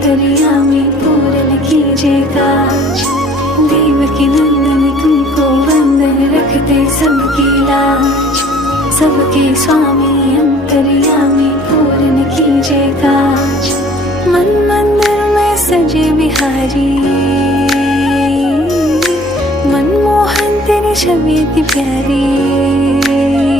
स्वामी अंतर्यामी पूरन कीजिए काज। देवकी नंदन तुमको वंदन रखते सबकी लाज। सबके स्वामी अंतर्यामी पूरन कीजिए काज। मन मंदिर में सजे बिहारी। मनमोहन तेरी छवि प्यारी।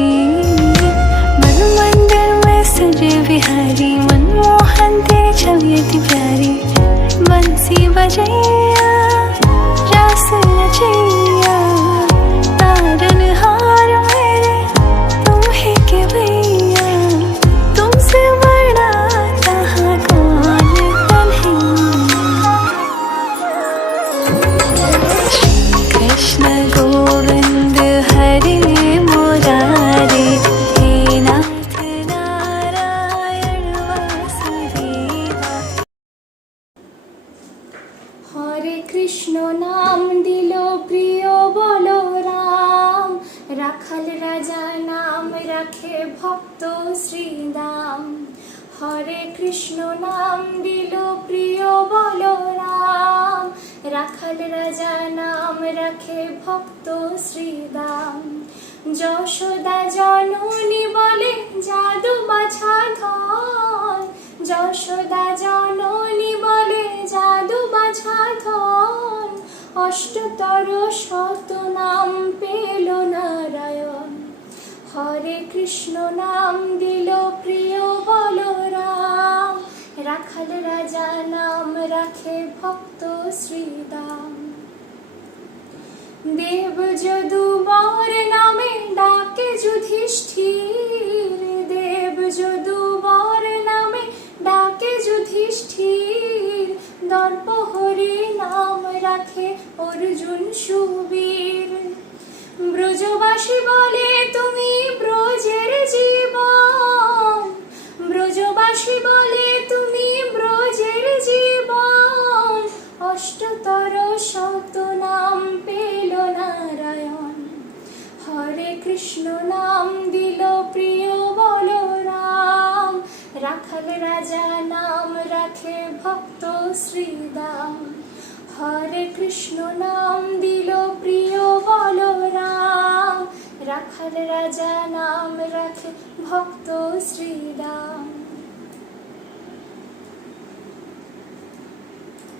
কৃষ্ণ নাম দিল প্রিয় বলরাম। রাখাল রাজা নাম রাখে ভক্ত শ্রীদাম। হরে কৃষ্ণ নাম দিল প্রিয় বলরাম। রাখাল রাজা নাম রাখে ভক্ত শ্রীদাম। যশোদা জননী বলে জাদু বাছা ধন। যশোদা অষ্টতর শত নাম পেল নারায়ণ। হরে কৃষ্ণ নাম দিল প্রিয় বলরাম। রাখাল রাজা নাম রাখে ভক্ত শ্রীদাম। দেব যদুবর নামে ডাকে যুধিষ্ঠির। দেব যদুবর নামে ডাকে যুধিষ্ঠির। দর্পহরি নাম রাখে অর্জুন সুবীর। ব্রজবাসী বলে, তুমি ব্রজের জীবন। ব্রজবাসী বলে, তুমি ব্রজের জীবন। অষ্টতর শত নাম পেল নারায়ণ। হরে কৃষ্ণ নাম দিল প্রিয় বলরাম। রাখাল রাজা নাম রাখে ভক্ত শ্রীদাম। হরে কৃষ্ণ নাম দিল প্রিয় বলরাম। রাখাল রাজা নাম রাখে ভক্ত শ্রীদাম